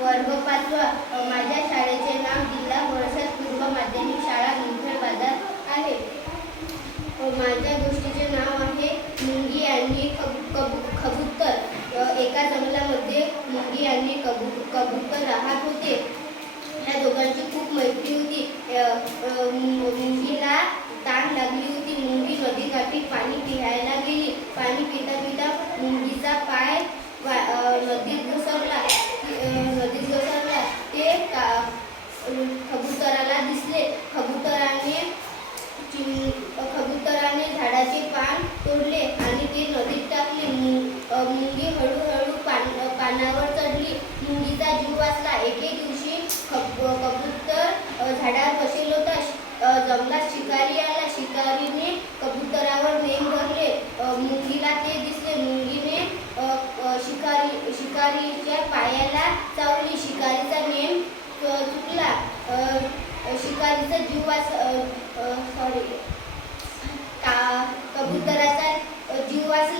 वर्ग 5वा. माझ्या शाळेचे नाव जिल्हा परिषद पूर्व माध्यमिक शाळा मुंखेड बाजार आहे. माझ्या गोष्टीचे नाव आहे मुंगी आणि कबूतर. एका जंगलामध्ये मुंगी आणि कबूतर राहत होते. या दोघांची खूप मैत्री होती. मुंगीला तहान लागली होती. मुंगी नदीकाठी पाणी पियायला गेली. पाणी पिता पिता मुंगीचा पाय नदीत घसरला. ते कबुतराला दिसले. कबुतराने झाडाचे पान तोडले आणि ते नदीत टाकले. मुंगी हळूहळू पानावर चढली. मुंगीचा जीव वाचला. एके दिवशी कबूतर झाडावर बसेल होता. जंगलात शिकारी आला. शिकारीने कबुतरावर नेम धरले. मुंगीला ते दिसले. मुंगीने शिकारीच्या पायाला चावली. शिकारीचा नेम चुकला. शिकारीचा जीव कबुतराचा जीव वाचला.